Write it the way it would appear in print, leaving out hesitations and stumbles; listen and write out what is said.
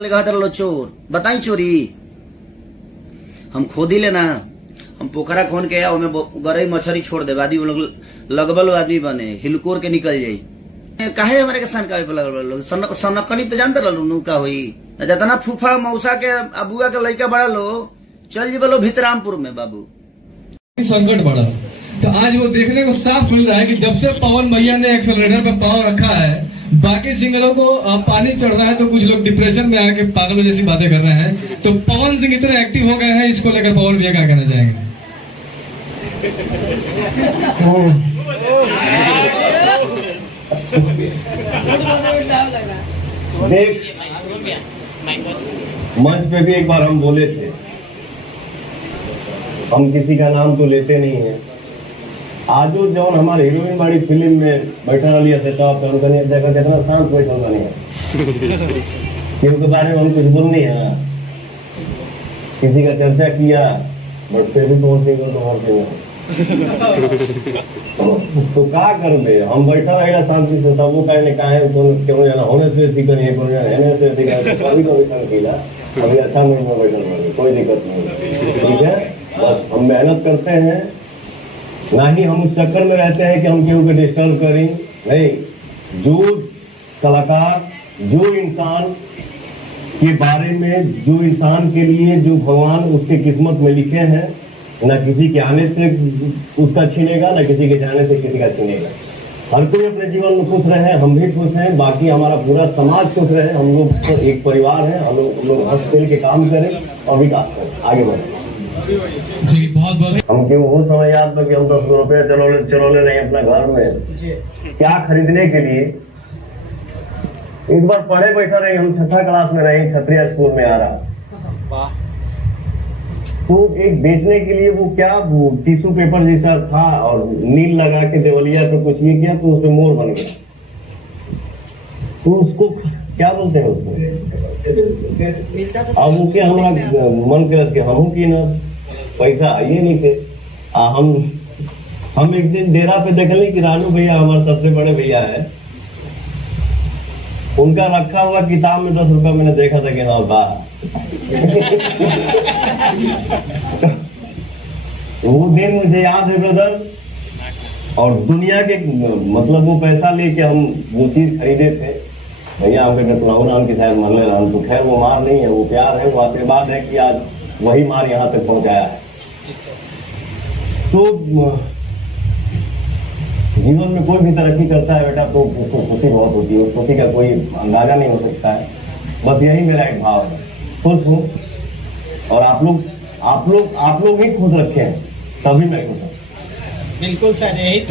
लो चोर बताई चोरी हम खोद ही लेना हम पोखरा खोन के ओमे गरई मछरी छोड़ दे आदमी लगबल आदमी बने हिलकोर के निकल जाई काहे हमारे के सनकावे पे लगल सनकनी तो जानते रहलू नु का होई जतना फूफा मौसा के अबुआ के लड़का बड़ा लो चल जी बोलो भितरामपुर में बाबू संकट बढ़ा तो आज वो देखने को साफ मिल रहा है कि जब से पवन भैया ने एक्सेलरेटर पे पाँव रखा है बाकी सिंगरों को पानी चढ़ रहा है तो कुछ लोग डिप्रेशन में आके पागलों जैसी बातें कर रहे हैं। तो पवन सिंह इतने एक्टिव हो गए हैं, इसको लेकर पवन भैया क्या कहना चाहेंगे? देख, मंच पे भी एक बार हम बोले थे, हम किसी का नाम तो लेते नहीं है। आज जो हमारे हीरोइन वाली फिल्म में बैठा रही से टॉप पे उनका देखा कितना शांत बैठा नहीं है क्योंकि बारे में हम कुछ बोल नहीं है, किसी का चर्चा किया बट फिर भी कौन तो क्या कर दे हम बैठा रहेगा शांति से तब वो कहने का है क्यों जाना होने से अभी अच्छा मूड में बैठा कोई दिक्कत नहीं, ठीक है। बस हम मेहनत करते हैं, ना ही हम उस चक्कर में रहते हैं कि हम केहू को डिस्टर्ब करें। नहीं, जो कलाकार जो इंसान के बारे में जो इंसान के लिए जो भगवान उसके किस्मत में लिखे हैं, ना किसी के आने से उसका छीनेगा, ना किसी के जाने से किसी का छीनेगा। हर कोई अपने जीवन में खुश रहे, हम भी खुश हैं, बाकी हमारा पूरा समाज खुश रहे। हम लोग एक परिवार है, हम लोग हंस खेल के काम करें और विकास करें, आगे बढ़े जी। बहुत बहुत हम क्यों वो समय याद था कि हम 10 रुपये चलोले नहीं अपना घर में क्या खरीदने के लिए। इस बार पढ़े बैठा रहे, हम 6th क्लास में रहे, क्षत्रिय स्कूल में आ रहा तो एक बेचने के लिए वो क्या वो टिश्यू पेपर जैसा था और नील लगा के देवलिया पे कुछ ये किया तो उसमें मोर बन गया। तो उसको क्या बोलते हैं उसको, अब वो क्या हमारा मन के हम की ना पैसा ये नहीं थे। हम एक दिन डेरा पे देख ली कि रानू भैया हमारे सबसे बड़े भैया है, उनका रखा हुआ किताब में 10 रुपया मैंने देखा था कि हाँ वाह वो दिन मुझे याद है ब्रदर। और दुनिया के मतलब वो पैसा लेके हम वो चीज खरीदे थे। भैया हमके नाम की शायद मरले नाम तो खैर वो मार नहीं है, वो प्यार है, वो आशीर्वाद है कि आज वही मार यहाँ तक पहुंचाया है। तो जीवन में कोई भी तरक्की करता है बेटा तो उसको खुशी बहुत होती है, उस खुशी का कोई अंदाजा नहीं हो सकता है। बस यही मेरा एक भाव है, खुश हूँ और आप लोग ही खुश रखे हैं तभी मैं खुश हूँ। बिल्कुल सर, यही तो